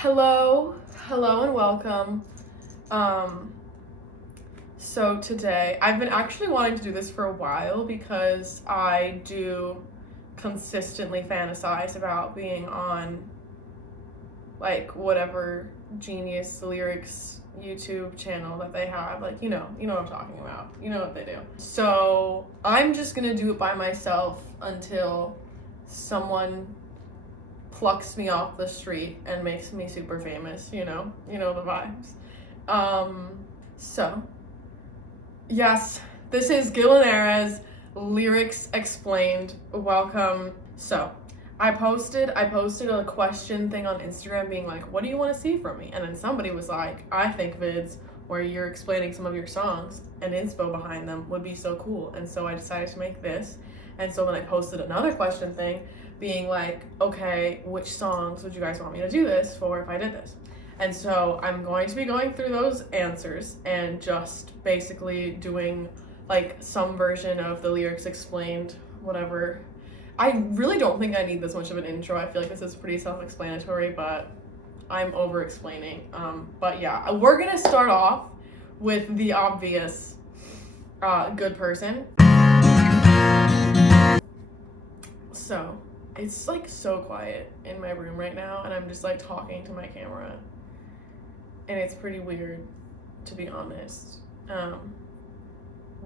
Hello and welcome. Um, so today, I've been actually wanting to do this for a while because I do consistently fantasize about being on like whatever Genius Lyrics YouTube channel that they have. Like, you know what I'm talking about. You know what they do. So I'm just gonna do it by myself until someone plucks me off the street and makes me super famous, you know the vibes. So yes, this is Gilanares Lyrics Explained. Welcome. So I posted a question thing on Instagram being like, what do you want to see from me? And then somebody was like, I think vids where you're explaining some of your songs and inspo behind them would be so cool. And so I decided to make this. And so then I posted another question thing being like, okay, which songs would you guys want me to do this for if I did this? And so I'm going to be going through those answers and just basically doing like some version of the lyrics explained, whatever. I really don't think I need this much of an intro. I feel like this is pretty self-explanatory, but I'm over-explaining. But yeah, we're gonna start off with the obvious good person. So it's like so quiet in my room right now, and I'm just like talking to my camera, and it's pretty weird, to be honest.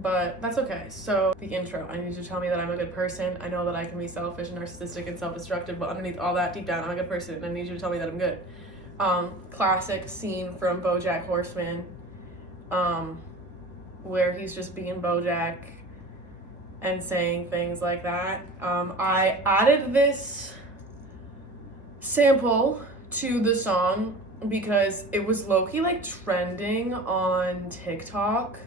But that's okay. So the intro, I need you to tell me that I'm a good person. I know that I can be selfish and narcissistic and self-destructive, but underneath all that, deep down, I'm a good person, and I need you to tell me that I'm good. Classic scene from BoJack Horseman, where he's just being BoJack and saying things like that. I added this sample to the song because it was low-key like trending on TikTok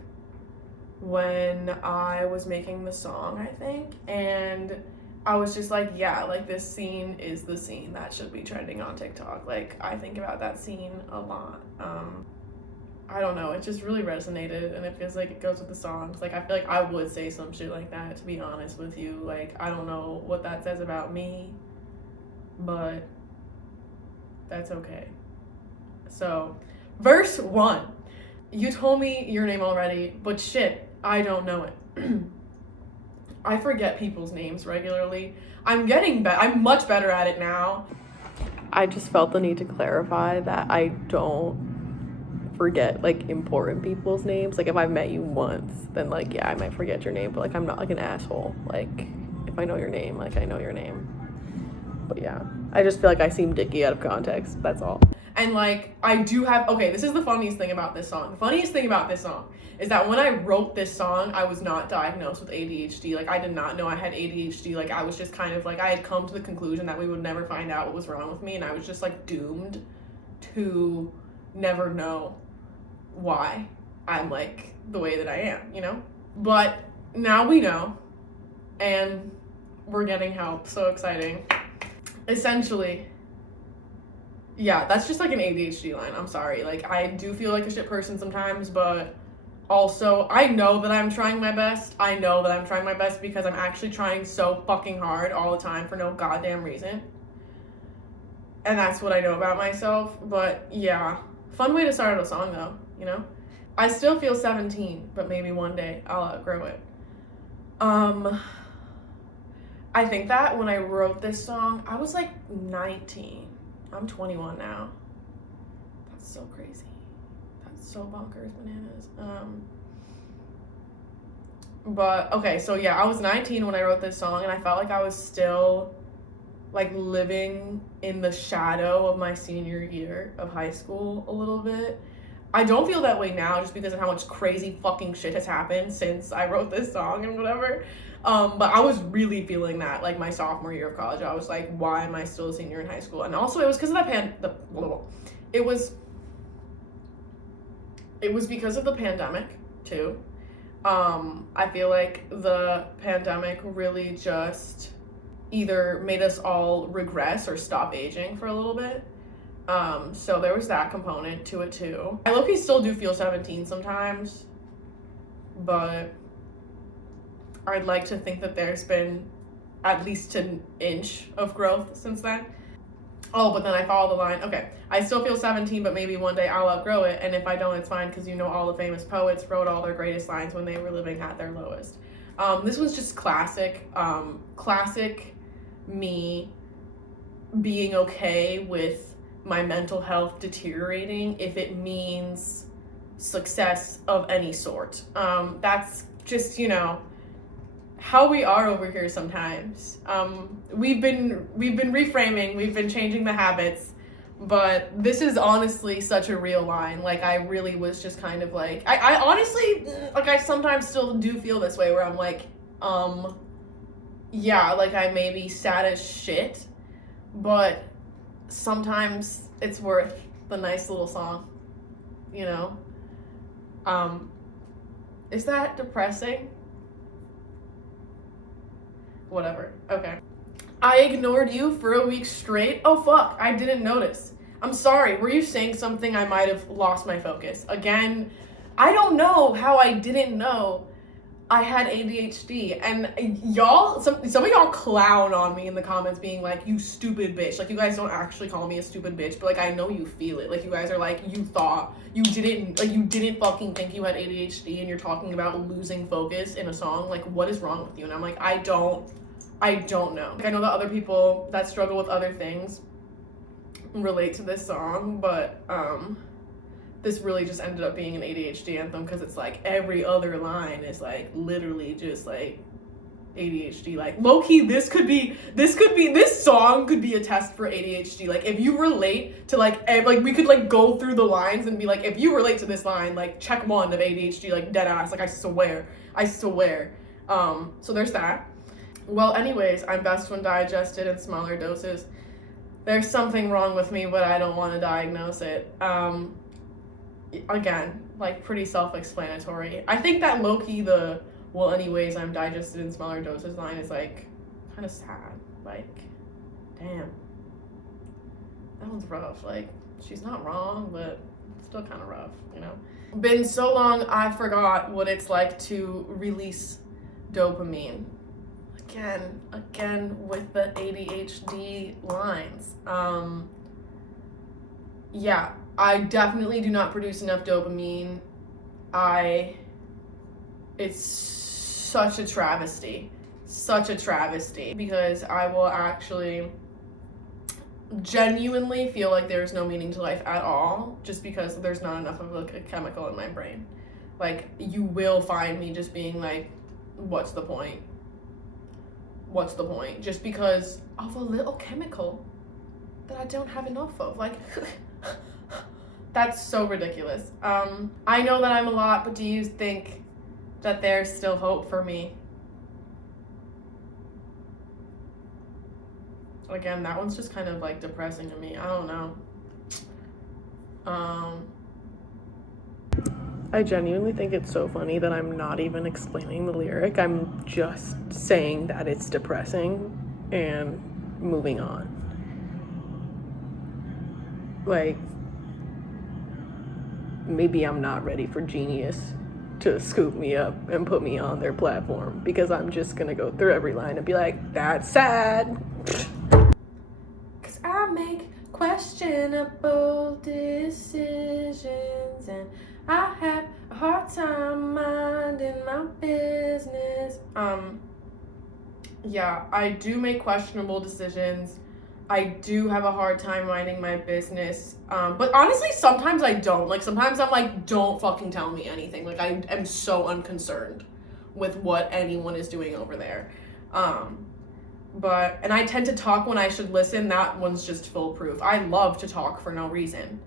when I was making the song, I think, and I was just like, yeah, like this scene is the scene that should be trending on TikTok. Like I think about that scene a lot. I don't know, it just really resonated, and it feels like it goes with the songs. Like I feel like I would say some shit like that, to be honest with you. Like I don't know what that says about me, but that's okay. So verse 1, you told me your name already, but shit, I don't know it. I forget people's names regularly. I'm much better at it now. I just felt the need to clarify that I don't forget like important people's names. Like if I've met you once, then like yeah, I might forget your name, but like I'm not like an asshole. Like if I know your name, like I know your name. But yeah, I just feel like I seem dicky out of context, that's all. And like I do have, okay, this is the funniest thing about this song. The funniest thing about this song is that when I wrote this song, I was not diagnosed with ADHD. Like I did not know I had ADHD. Like I was just kind of like, I had come to the conclusion that we would never find out what was wrong with me, and I was just like doomed to never know why I'm like the way that I am, you know? But now we know, and we're getting help. So exciting. Essentially, yeah, that's just like an ADHD line. I'm sorry. Like I do feel like a shit person sometimes, but also I know that I'm trying my best. I know that I'm trying my best because I'm actually trying so fucking hard all the time for no goddamn reason. And that's what I know about myself. But yeah, fun way to start out a song though, you know? I still feel 17, but maybe one day I'll outgrow it. I think that when I wrote this song, I was like 19. I'm 21 now. That's so crazy. That's so bonkers bananas. But okay, so yeah, I was 19 when I wrote this song, and I felt like I was still like living in the shadow of my senior year of high school a little bit. I don't feel that way now just because of how much crazy fucking shit has happened since I wrote this song and whatever. But I was really feeling that like my sophomore year of college. I was like, why am I still a senior in high school? And also it was because of it was because of the pandemic too. I feel like the pandemic really just either made us all regress or stop aging for a little bit. So there was that component to it too. I low-key still do feel 17 sometimes, but I'd like to think that there's been at least an inch of growth since then. Oh, but then I follow the line. Okay, I still feel 17, but maybe one day I'll outgrow it. And if I don't, it's fine, because you know all the famous poets wrote all their greatest lines when they were living at their lowest. This was just classic. Classic me being okay with my mental health deteriorating if it means success of any sort. That's just, how we are over here sometimes. We've been reframing, we've been changing the habits, but this is honestly such a real line. Like, I really was just kind of like, I honestly, like, I sometimes still do feel this way where I'm like, yeah, like, I may be sad as shit, but sometimes it's worth the nice little song, Is that depressing? Whatever. Okay. I ignored you for a week straight? Oh fuck, I didn't notice. I'm sorry, were you saying something? I might have lost my focus. Again, I don't know how I didn't know I had ADHD. And y'all, some of y'all clown on me in the comments being like, you stupid bitch. Like, you guys don't actually call me a stupid bitch, but like, I know you feel it. Like, you guys are like, you didn't fucking think you had ADHD and you're talking about losing focus in a song. Like, what is wrong with you? And I'm like, I don't know. Like, I know that other people that struggle with other things relate to this song, but this really just ended up being an ADHD anthem, because it's like every other line is like literally just like ADHD. Like, low-key, this song could be a test for ADHD. Like, if you relate to like we could like go through the lines and be like, if you relate to this line, like, check 1 of ADHD, like, dead ass. Like, I swear. So there's that. Well, anyways, I'm best when digested in smaller doses. There's something wrong with me, but I don't want to diagnose it. Again, like, pretty self-explanatory. I think that low-key well, anyways, I'm digested in smaller doses line is like kind of sad. Like, damn, that one's rough. Like, she's not wrong, but still kind of rough, Been so long, I forgot what it's like to release dopamine. Again with the ADHD lines. Yeah, I definitely do not produce enough dopamine. It's such a travesty, because I will actually genuinely feel like there's no meaning to life at all, just because there's not enough of a chemical in my brain. Like, you will find me just being like, what's the point? Just because of a little chemical that I don't have enough of. Like, that's so ridiculous. I know that I'm a lot, but do you think that there's still hope for me? Again, that one's just kind of like depressing to me. I don't know. I genuinely think it's so funny that I'm not even explaining the lyric. I'm just saying that it's depressing and moving on. Like, maybe I'm not ready for Genius to scoop me up and put me on their platform, because I'm just gonna go through every line and be like, that's sad. Cause I make questionable decisions and I have a hard time minding my business. Yeah, I do make questionable decisions. I do have a hard time minding my business. But honestly, sometimes I don't. Like, sometimes I'm like, don't fucking tell me anything. Like, I am so unconcerned with what anyone is doing over there. And I tend to talk when I should listen. That one's just foolproof. I love to talk for no reason.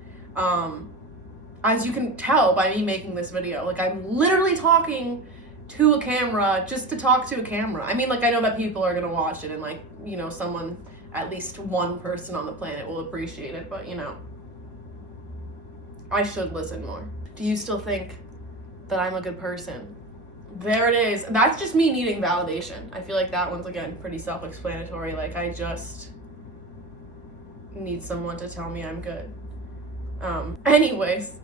As you can tell by me making this video, like, I'm literally talking to a camera just to talk to a camera. I mean, like, I know that people are gonna watch it and, like, someone, at least one person on the planet will appreciate it, but, I should listen more. Do you still think that I'm a good person? There it is. That's just me needing validation. I feel like that one's, again, pretty self-explanatory. Like, I just need someone to tell me I'm good. Anyways.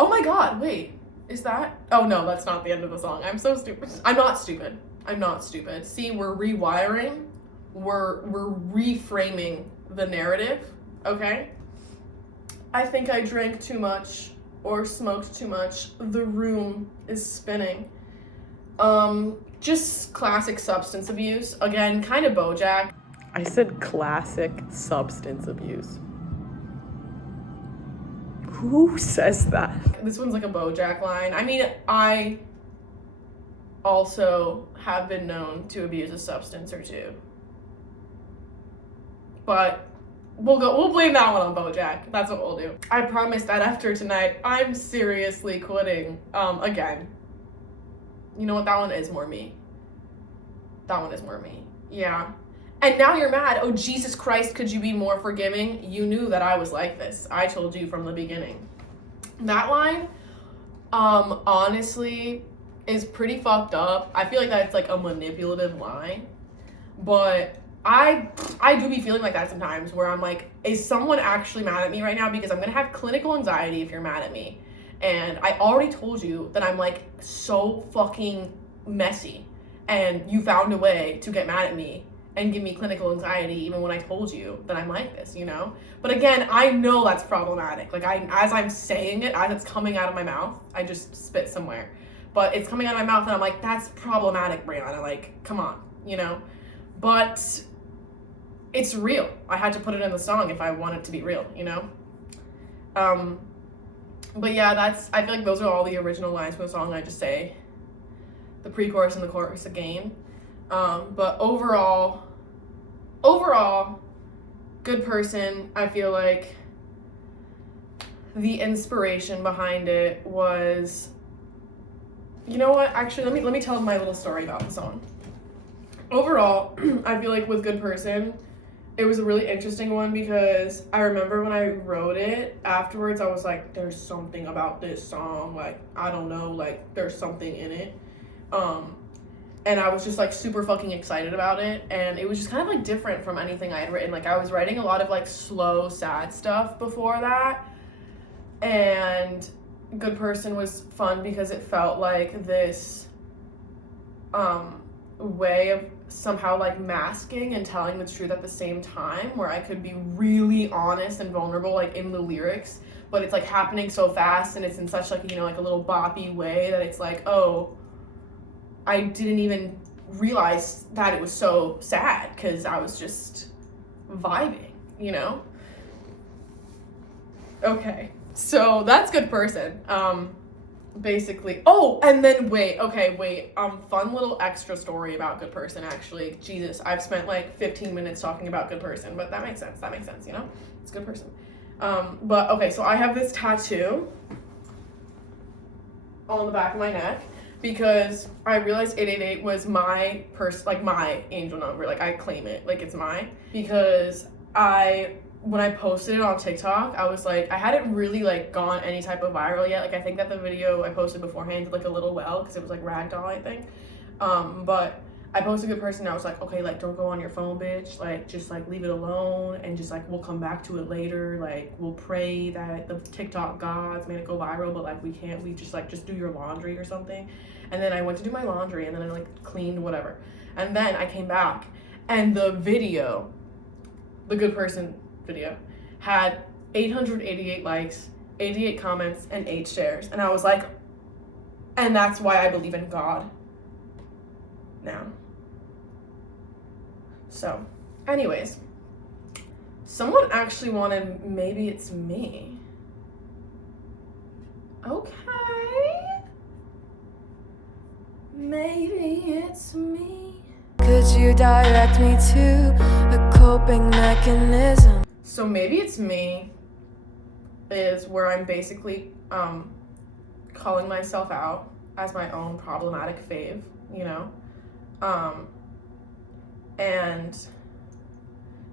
Oh my god, wait. Is that? Oh no, that's not the end of the song. I'm so stupid. I'm not stupid. See, we're rewiring we're reframing the narrative, okay? I think I drank too much or smoked too much. The room is spinning. Just classic substance abuse. Again, kind of BoJack. I said classic substance abuse. Who says that? This one's like a BoJack line. I mean, I also have been known to abuse a substance or two. But we'll blame that one on BoJack. That's what we'll do. I promise that after tonight, I'm seriously quitting. Again. You know what? That one is more me. That one is more me. Yeah. And now you're mad. Oh, Jesus Christ, could you be more forgiving? You knew that I was like this. I told you from the beginning. That line, honestly, is pretty fucked up. I feel like that's like a manipulative line. But I do be feeling like that sometimes, where I'm like, is someone actually mad at me right now? Because I'm going to have clinical anxiety if you're mad at me. And I already told you that I'm like so fucking messy. And you found a way to get mad at me and give me clinical anxiety even when I told you that I'm like this, you know? But again, I know that's problematic. Like, as I'm saying it, as it's coming out of my mouth, I just spit somewhere. But it's coming out of my mouth and I'm like, that's problematic, Brianna. Like, come on, you know? But it's real. I had to put it in the song if I want it to be real, you know? But yeah, I feel like those are all the original lines from the song. I just say the pre-chorus and the chorus again. But overall, Good Person, I feel like the inspiration behind it was, you know what, actually, let me tell my little story about the song. Overall, I feel like with Good Person, it was a really interesting one because I remember when I wrote it, afterwards I was like, there's something about this song, like, I don't know, like, there's something in it. And I was just like super fucking excited about it, and it was just kind of like different from anything I had written. Like, I was writing a lot of like slow, sad stuff before that, and Good Person was fun because it felt like this way of somehow like masking and telling the truth at the same time, where I could be really honest and vulnerable like in the lyrics, but it's like happening so fast and it's in such like, you know, like a little boppy way that it's like, oh, I didn't even realize that it was so sad because I was just vibing, you know? Okay, so that's Good Person. Basically, oh, and then wait, fun little extra story about Good Person, actually. Jesus, I've spent like 15 minutes talking about Good Person, but that makes sense, you know? It's Good Person. But okay, so I have this tattoo on the back of my neck, because I realized 888 was my my angel number. Like, I claim it, like it's mine, because when I posted it on TikTok, I was like, I hadn't really like gone any type of viral yet. Like, I think that the video I posted beforehand did like a little well, because it was like ragdoll, I think. But I posted Good Person, and I was like, okay, like, don't go on your phone, bitch. Like, just like leave it alone, and just like we'll come back to it later. Like, we'll pray that the TikTok gods made it go viral, but like we just do your laundry or something. And then I went to do my laundry, and then I like cleaned whatever. And then I came back, and the Good Person video, had 888 likes, 88 comments, and 8 shares. And I was like, and that's why I believe in God now. So, anyways, someone actually wanted Maybe It's Me. Okay. Maybe it's me. Could you direct me to a coping mechanism? So Maybe It's Me is where I'm basically calling myself out as my own problematic fave, you know? And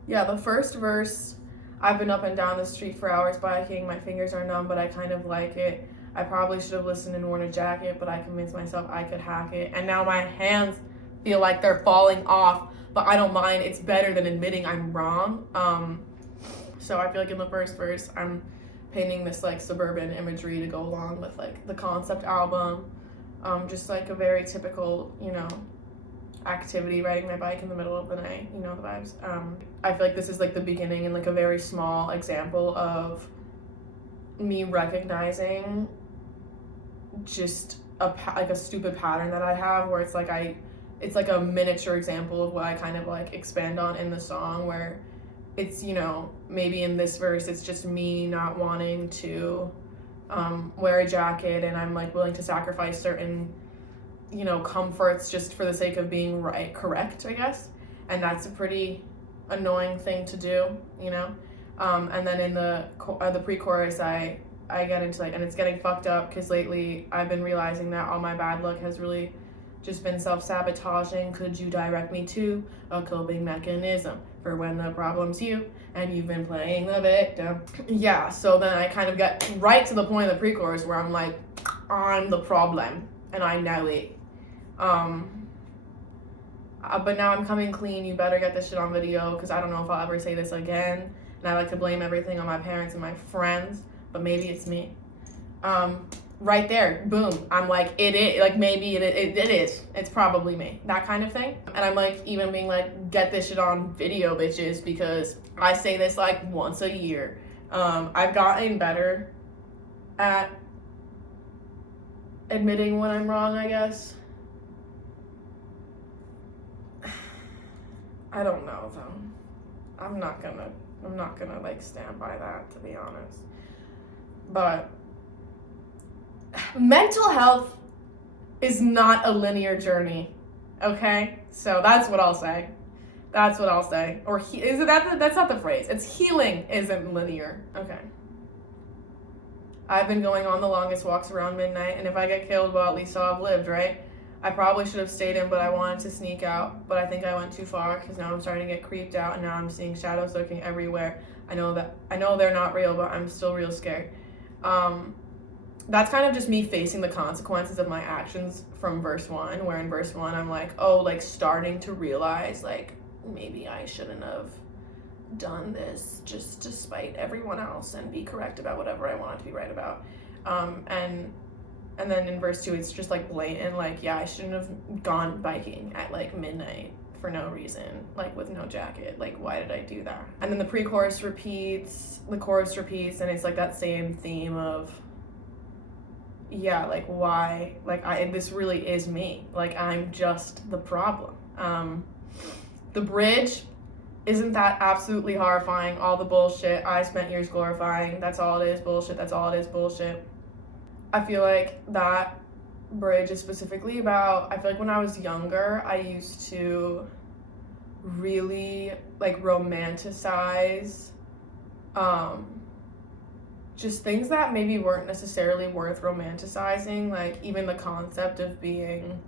yeah, the first verse, I've been up and down the street for hours biking, my fingers are numb, but I kind of like it. I probably should have listened and worn a jacket, but I convinced myself I could hack it. And now my hands feel like they're falling off, but I don't mind. It's better than admitting I'm wrong. So I feel like in the first verse, I'm painting this like suburban imagery to go along with like the concept album. Just like a very typical, you know, activity, riding my bike in the middle of the night, you know the vibes. I feel like this is like the beginning and like a very small example of me recognizing just like a stupid pattern that I have, where it's like a miniature example of what I kind of like expand on in the song, where it's, you know, maybe in this verse it's just me not wanting to wear a jacket, and I'm like willing to sacrifice certain, you know, comforts just for the sake of being correct, I guess. And that's a pretty annoying thing to do, you know. And then in the pre-chorus, I get into like, and it's getting fucked up because lately I've been realizing that all my bad luck has really just been self-sabotaging. Could you direct me to a coping mechanism for when the problem's you and you've been playing the victim? Yeah, so then I kind of get right to the point of the pre-chorus where I'm like, I'm the problem and I know it. But now I'm coming clean. You better get this shit on video, because I don't know if I'll ever say this again. And I like to blame everything on my parents and my friends, but maybe it's me. Right there, boom. I'm like, it is. Like, maybe it is. It's probably me. That kind of thing. And I'm like, even being like, get this shit on video, bitches, because I say this like once a year. I've gotten better at admitting when I'm wrong, I guess. I don't know though. I'm not gonna like stand by that, to be honest. But mental health is not a linear journey, okay? So that's what I'll say. Or is it that? That's not the phrase. It's healing isn't linear. Okay. I've been going on the longest walks around midnight, and if I get killed, well, at least I'll have lived, right? I probably should have stayed in, but I wanted to sneak out. But I think I went too far, because now I'm starting to get creeped out, and now I'm seeing shadows lurking everywhere. I know they're not real, but I'm still real scared. That's kind of just me facing the consequences of my actions from verse 1, where in verse 1 I'm like, oh, like starting to realize like maybe I shouldn't have done this just despite everyone else, and be correct about whatever I wanted to be right about. And then in verse 2 it's just like blatant, like, yeah, I shouldn't have gone biking at like midnight for no reason, like with no jacket. Like, why did I do that? And then the pre-chorus repeats, the chorus repeats, and it's like that same theme of, yeah, like, why, like, this really is me, like, I'm just the problem. The bridge, isn't that absolutely horrifying? All the bullshit I spent years glorifying, that's all it is, bullshit, that's all it is, bullshit. I feel like that bridge is specifically about, I feel like when I was younger, I used to really like romanticize just things that maybe weren't necessarily worth romanticizing, like even the concept of being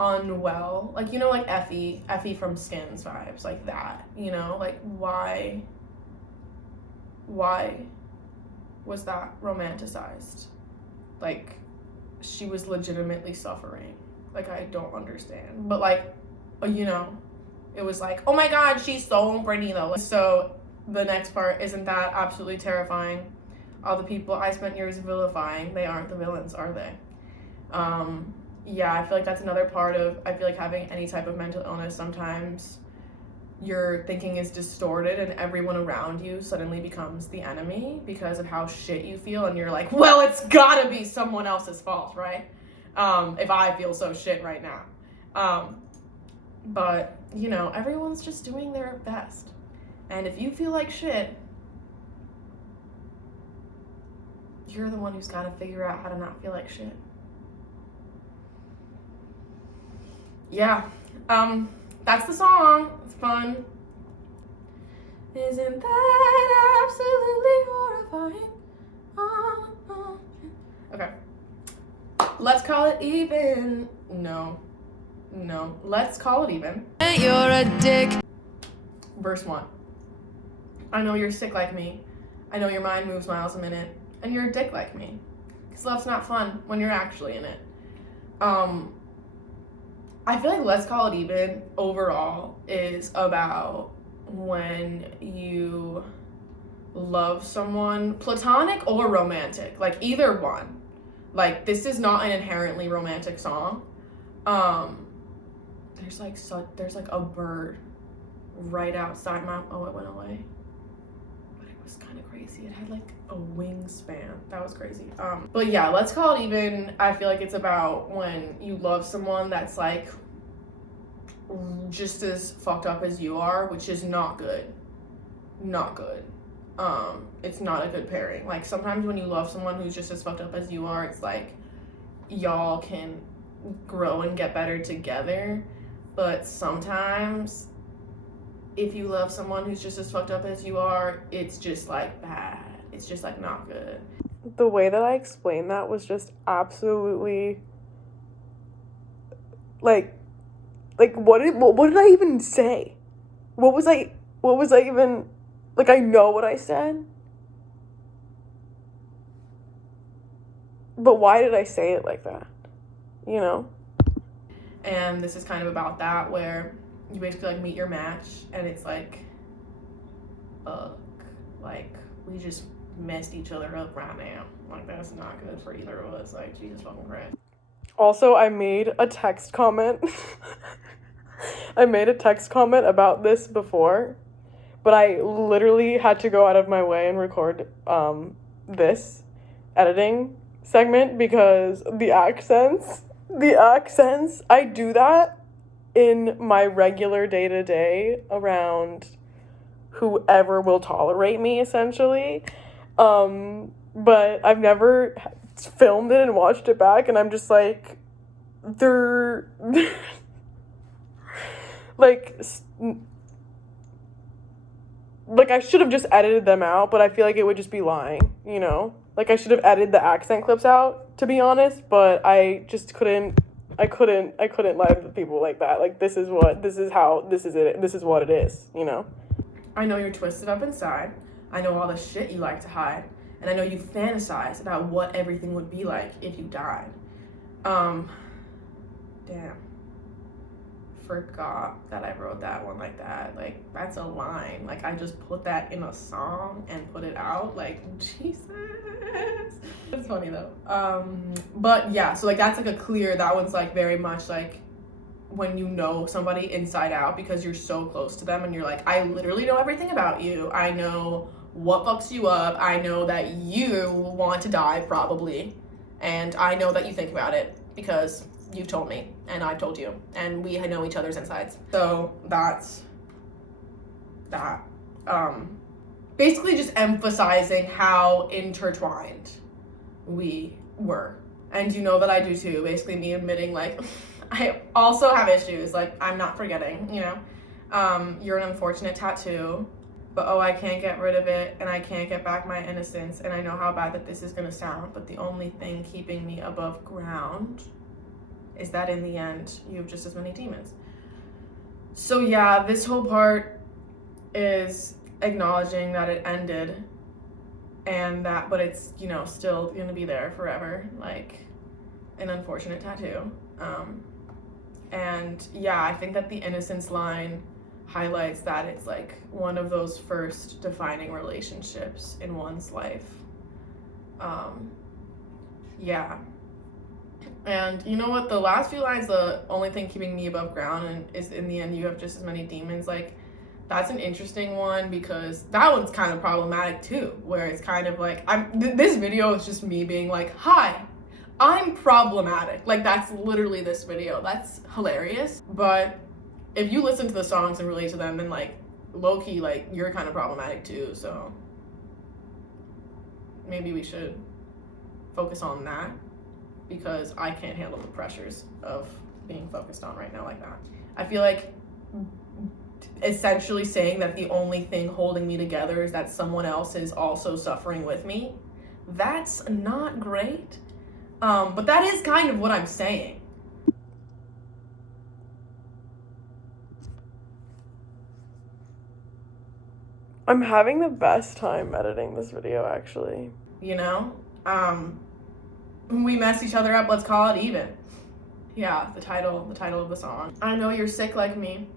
unwell, like, you know, like Effie from Skins vibes, like that, you know, like why was that romanticized? Like, she was legitimately suffering. Like, I don't understand. But like, you know, it was like, oh my god, she's so pretty though. So the next part, isn't that absolutely terrifying? All the people I spent years vilifying, they aren't the villains, are they? Yeah, I feel like that's another part of, I feel like having any type of mental illness, sometimes your thinking is distorted and everyone around you suddenly becomes the enemy because of how shit you feel, and you're like, well, it's gotta be someone else's fault, right? If I feel so shit right now. But, you know, everyone's just doing their best. And if you feel like shit, you're the one who's gotta figure out how to not feel like shit. Yeah, that's the song. It's fun. Isn't that absolutely horrifying? Okay. Let's call it even. No. Let's call it even. You're a dick. Verse 1. I know you're sick like me. I know your mind moves miles a minute. And you're a dick like me. Because love's not fun when you're actually in it. I feel like Let's Call It Even overall is about when you love someone, platonic or romantic, like either one. Like, this is not an inherently romantic song. there's like a bird right outside my, oh, it went away. But it was kind of crazy. It had like a wingspan. That was crazy. But yeah, let's call it even. I feel like it's about when you love someone that's like just as fucked up as you are, which is not good. Not good. It's not a good pairing. Like sometimes when you love someone who's just as fucked up as you are, it's like y'all can grow and get better together. But sometimes if you love someone who's just as fucked up as you are, it's just like bad. It's just like not good. The way that I explained that was just absolutely like what did I even say? What was I even, like, I know what I said, but why did I say it like that, you know? And this is kind of about that, where you basically like meet your match and it's like, fuck, like we just messed each other up right now. Like that's not good for either of us. Like Jesus fucking Christ. Also, I made a text comment. I made a text comment about this before, but I literally had to go out of my way and record this editing segment because the accents, I do that in my regular day-to-day around whoever will tolerate me, essentially. But I've never filmed it and watched it back, and I'm just like, they're like I should have just edited them out, but I feel like it would just be lying, you know? Like I should have edited the accent clips out, to be honest, but I just couldn't lie to people like that. Like this is what it is, you know? I know you're twisted up inside. I know all the shit you like to hide. And I know you fantasize about what everything would be like if you died. Damn. Forgot that I wrote that one like that. Like, that's a line. Like, I just put that in a song and put it out. Like, Jesus. It's funny, though. But, yeah, so, like, that's, like, that one's, like, very much, like, when you know somebody inside out because you're so close to them and you're like, I literally know everything about you. I know what fucks you up. I know that you want to die, probably. And I know that you think about it because you've told me and I've told you and we know each other's insides. So that's that. Basically just emphasizing how intertwined we were. And you know that I do too. Basically me admitting like I also have issues. Like I'm not forgetting, you know. You're an unfortunate tattoo, but oh, I can't get rid of it and I can't get back my innocence, and I know how bad that this is gonna sound, but the only thing keeping me above ground is that in the end, you have just as many demons. So yeah, this whole part is acknowledging that it ended and that, but it's, you know, still gonna be there forever, like an unfortunate tattoo. And yeah, I think that the innocence line highlights that it's like one of those first defining relationships in one's life. Yeah. And you know what? The last few lines, the only thing keeping me above ground and is in the end you have just as many demons. Like that's an interesting one because that one's kind of problematic too, where it's kind of like this video is just me being like, hi, I'm problematic. Like that's literally this video. That's hilarious. But if you listen to the songs and relate to them, then like low-key, like you're kind of problematic too. So maybe we should focus on that, because I can't handle the pressures of being focused on right now like that. I feel like essentially saying that the only thing holding me together is that someone else is also suffering with me, that's not great. But that is kind of what I'm saying. I'm having the best time editing this video, actually. You know? We mess each other up, let's call it even. Yeah, the title of the song. I know you're sick like me.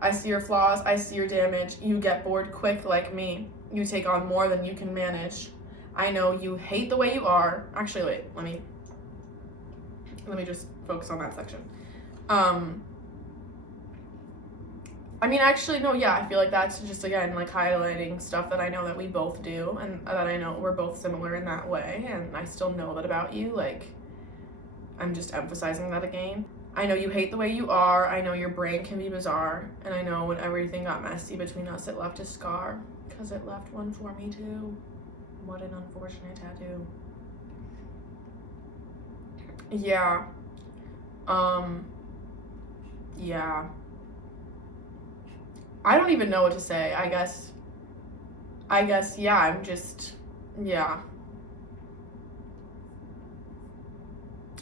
I see your flaws, I see your damage. You get bored quick like me. You take on more than you can manage. I know you hate the way you are. Actually, wait, let me just focus on that section. I mean, actually, no, yeah, I feel like that's just, again, like, highlighting stuff that I know that we both do, and that I know we're both similar in that way, and I still know that about you, like, I'm just emphasizing that again. I know you hate the way you are, I know your brain can be bizarre, and I know when everything got messy between us, it left a scar, because it left one for me, too. What an unfortunate tattoo. Yeah. Yeah. I don't even know what to say. I guess, yeah, I'm just, yeah.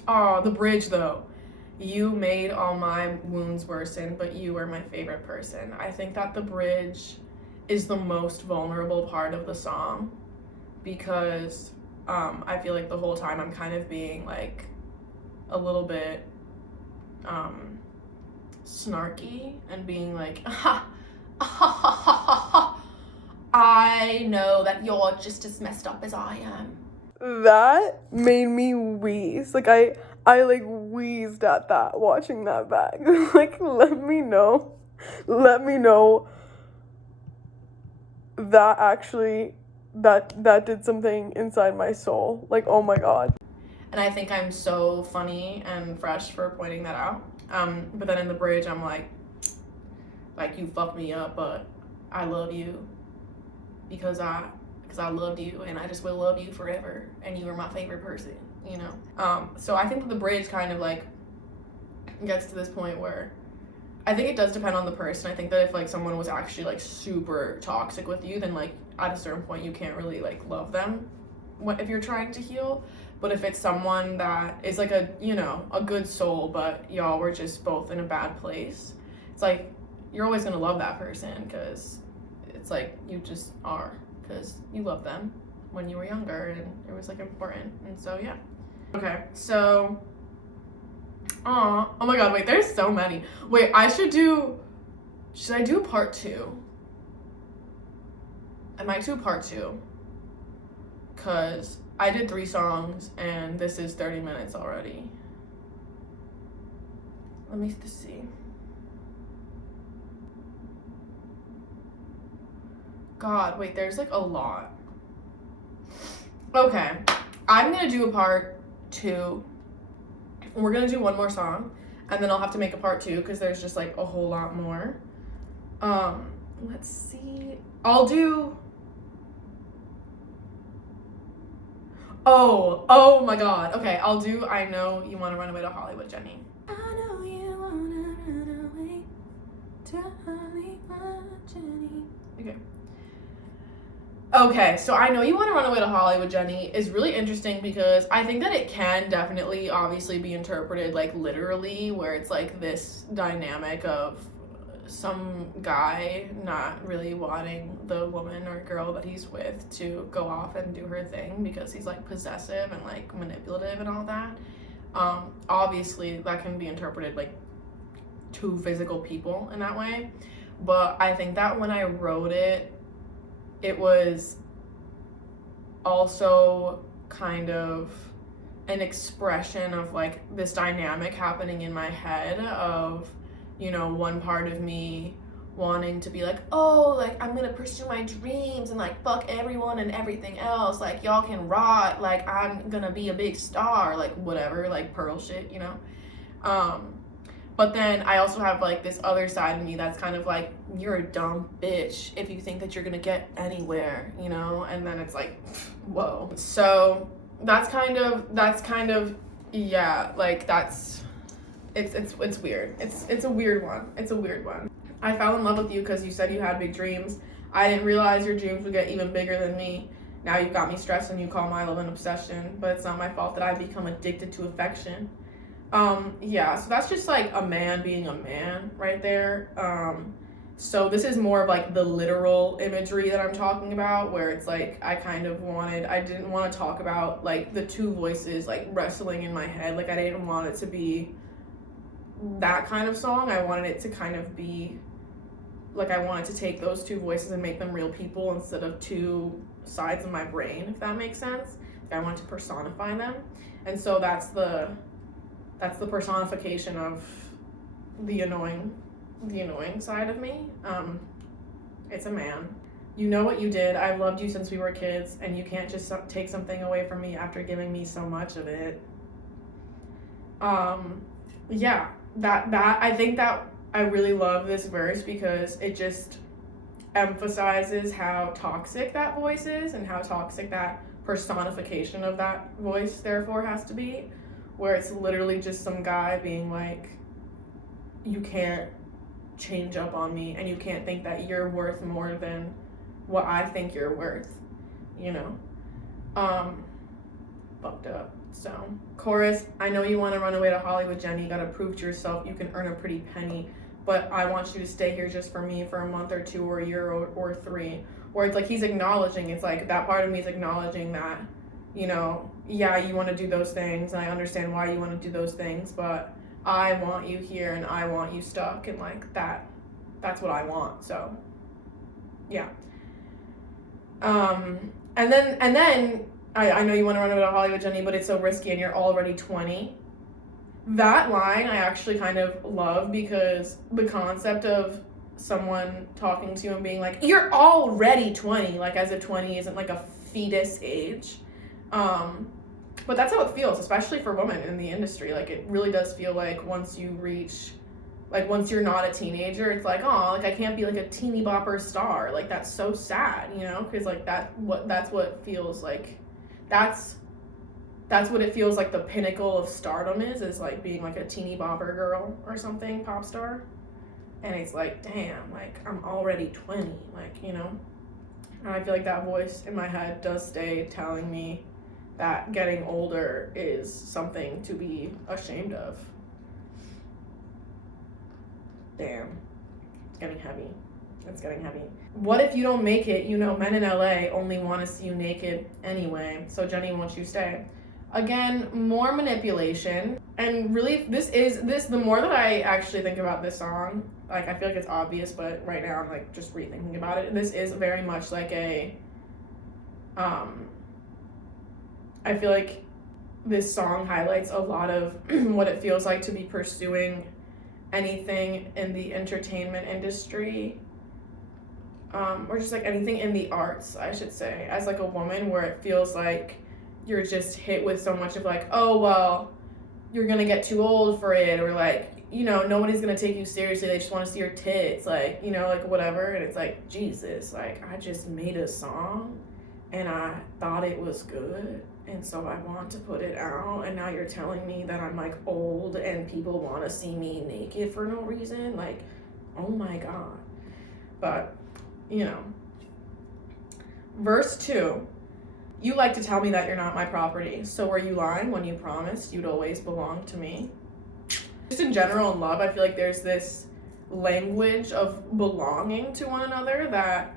Oh, the bridge, though. You made all my wounds worsen, but you were my favorite person. I think that the bridge is the most vulnerable part of the song because I feel like the whole time I'm kind of being, like, a little bit snarky and being like, I know that you're just as messed up as I am. That made me wheeze. Like I like wheezed at that watching that back. Like let me know that actually that did something inside my soul. Like oh my god. And I think I'm so funny and fresh for pointing that out. But then in the bridge I'm like you fucked me up, but I love you because I loved you and I just will love you forever and you were my favorite person, you know? So I think that the bridge kind of like gets to this point where I think it does depend on the person. I think that if like someone was actually like super toxic with you, then like at a certain point you can't really like love them if you're trying to heal. But if it's someone that is like a, you know, a good soul, but y'all were just both in a bad place, it's like you're always gonna love that person because it's like you just are, because you loved them when you were younger and it was like important. And so yeah. Okay, so oh my god, wait, there's so many. Wait, should I do part 2? I might do part 2 because I did 3 songs and this is 30 minutes already. Let me see. God, wait, there's like a lot. Okay, I'm gonna do a part 2. We're gonna do one more song and then I'll have to make a part 2 because there's just like a whole lot more. Let's see. I'll do. Oh my god. Okay, I'll do I Know You Wanna Run Away to Hollywood, Jenny. I know you wanna run away to Hollywood, Jenny. Okay, so I Know You Wanna Run Away to Hollywood, Jenny is really interesting because I think that it can definitely obviously be interpreted like literally, where it's like this dynamic of some guy not really wanting the woman or girl that he's with to go off and do her thing because he's like possessive and like manipulative and all that. Obviously that can be interpreted like 2 physical people in that way, but I think that when I wrote it, it was also kind of an expression of like this dynamic happening in my head of, you know, one part of me wanting to be like, oh, like I'm gonna pursue my dreams and like fuck everyone and everything else, like y'all can rot, like I'm gonna be a big star, like whatever, like Pearl shit, you know. But then I also have like this other side of me that's kind of like, you're a dumb bitch if you think that you're gonna get anywhere, you know. And then it's like, whoa. So that's kind of yeah, like that's it's weird. It's a weird one. I fell in love with you because you said you had big dreams. I didn't realize your dreams would get even bigger than me. Now you've got me stressed and you call my love an obsession, but it's not my fault that I've become addicted to affection. Yeah, so that's just like a man being a man right there. So this is more of like the literal imagery that I'm talking about, where it's like I didn't want to talk about like the 2 voices like wrestling in my head. Like I didn't want it to be that kind of song. I wanted it to kind of be like, I wanted to take those 2 voices and make them real people instead of 2 sides of my brain, if that makes sense. Like I wanted to personify them. And so that's the personification of the annoying the annoying side of me. It's a man. You know what you did. I've loved you since we were kids, and you can't just take something away from me after giving me so much of it. Yeah, that I think that I really love this verse because it just emphasizes how toxic that voice is and how toxic that personification of that voice therefore has to be, where it's literally just some guy being like, you can't change up on me and you can't think that you're worth more than what I think you're worth, you know? Fucked up. So, chorus, I know you want to run away to Hollywood, Jenny. You gotta prove to yourself you can earn a pretty penny, but I want you to stay here just for me for a month or 2 or a year or 3. Where it's like he's acknowledging, it's like that part of me is acknowledging that, you know, yeah, you want to do those things, and I understand why you want to do those things, but I want you here and I want you stuck, and like that's what I want. So, yeah. And then I know you want to run away to Hollywood, Jenny, but it's so risky and you're already 20. That line I actually kind of love because the concept of someone talking to you and being like, you're already 20, like as if 20 isn't like a fetus age. But that's how it feels, especially for women in the industry. Like it really does feel like once you reach, like once you're not a teenager, it's like, oh, like I can't be like a teeny bopper star. Like that's so sad, you know? Because like that's what it feels like. That's what it feels like the pinnacle of stardom is like being like a teeny bopper girl or something, pop star. And it's like, damn, like I'm already 20, like, you know? And I feel like that voice in my head does stay telling me that getting older is something to be ashamed of. Damn. It's getting heavy. It's getting heavy. What if you don't make it? You know, men in LA only want to see you naked anyway. So Jenny, won't you stay? Again, more manipulation. And really, the more that I actually think about this song, like I feel like it's obvious, but right now I'm like just rethinking about it. This is very much like a, I feel like this song highlights a lot of what it feels like to be pursuing anything in the entertainment industry, or just like anything in the arts, I should say, as like a woman, where it feels like you're just hit with so much of like, oh, well, you're gonna get too old for it, or like, you know, nobody's gonna take you seriously, they just want to see your tits, like, you know, like whatever. And it's like, Jesus, like I just made a song and I thought it was good, and so I want to put it out, and now you're telling me that I'm like old and people want to see me naked for no reason. Like, oh my God. But, you know, verse 2, you like to tell me that you're not my property, so were you lying when you promised you'd always belong to me? Just in general in love, I feel like there's this language of belonging to one another that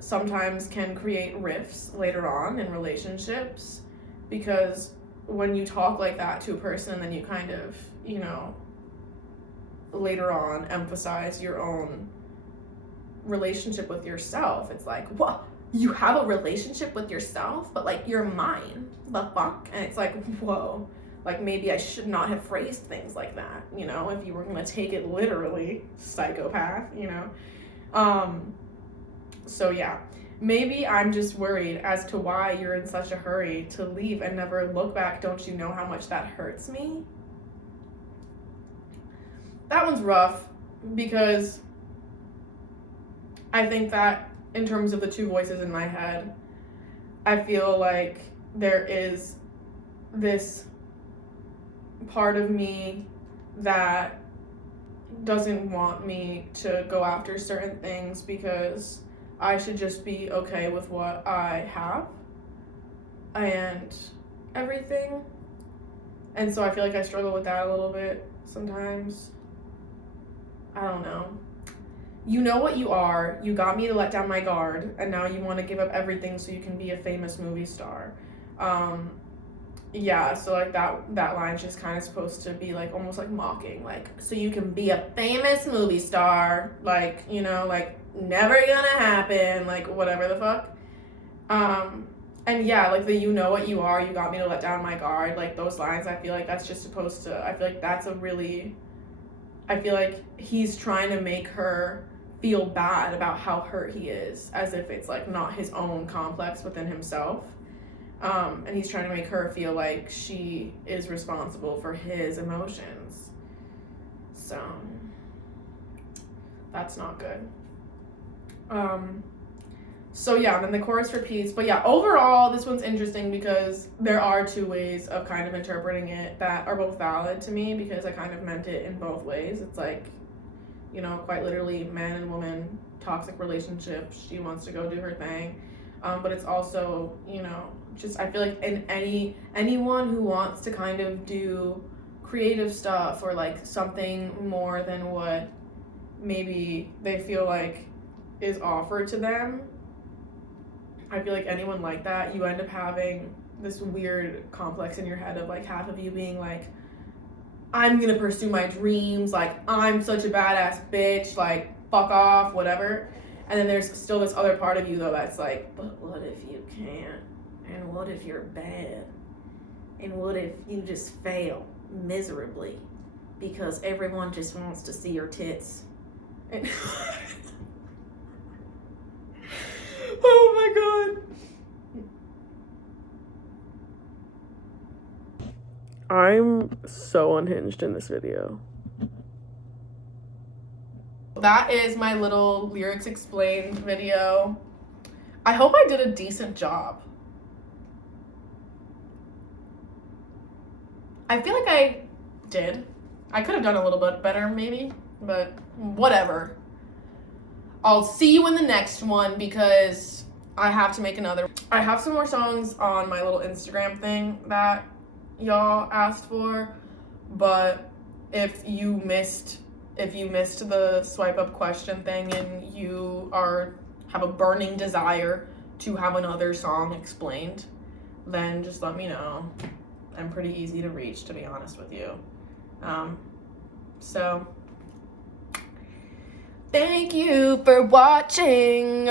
sometimes can create rifts later on in relationships, because when you talk like that to a person and then you kind of, you know, later on emphasize your own relationship with yourself, it's like, what? You have a relationship with yourself, but like you're mine, the fuck? And it's like, whoa, like maybe I should not have phrased things like that, you know, if you were gonna take it literally, psychopath, you know? So yeah, maybe I'm just worried as to why you're in such a hurry to leave and never look back. Don't you know how much that hurts me? That one's rough, because I think that in terms of the two voices in my head, I feel like there is this part of me that doesn't want me to go after certain things because I should just be okay with what I have and everything. And so I feel like I struggle with that a little bit sometimes. I don't know. You know what you are. You got me to let down my guard, and now you want to give up everything so you can be a famous movie star. Yeah, so like that line's just kind of supposed to be like almost like mocking, like, so you can be a famous movie star, like, you know, like never gonna happen, like whatever the fuck. And yeah, like the you know what you are, you got me to let down my guard, like those lines, I feel like that's just supposed to, I feel like that's a really I feel like he's trying to make her feel bad about how hurt he is, as if it's like not his own complex within himself. And he's trying to make her feel like she is responsible for his emotions. So that's not good. So yeah, then the chorus repeats. But yeah, overall, this one's interesting because there are two ways of kind of interpreting it that are both valid to me, because I kind of meant it in both ways. It's like, you know, quite literally man and woman, toxic relationship. She wants to go do her thing. But it's also, you know, just I feel like in anyone who wants to kind of do creative stuff or like something more than what maybe they feel like is offered to them, I feel like anyone like that, you end up having this weird complex in your head of like half of you being like, I'm gonna pursue my dreams, like I'm such a badass bitch, like fuck off, whatever. And then there's still this other part of you though that's like, but what if you can't? And what if you're bad? And what if you just fail miserably because everyone just wants to see your tits? And oh my god. I'm so unhinged in this video. That is my little lyrics explained video. I hope I did a decent job. I feel like I did. I could have done a little bit better maybe, but whatever. I'll see you in the next one because I have to make another. I have some more songs on my little Instagram thing that y'all asked for, but if you missed the swipe up question thing and you have a burning desire to have another song explained, then just let me know. I'm pretty easy to reach, to be honest with you. So thank you for watching.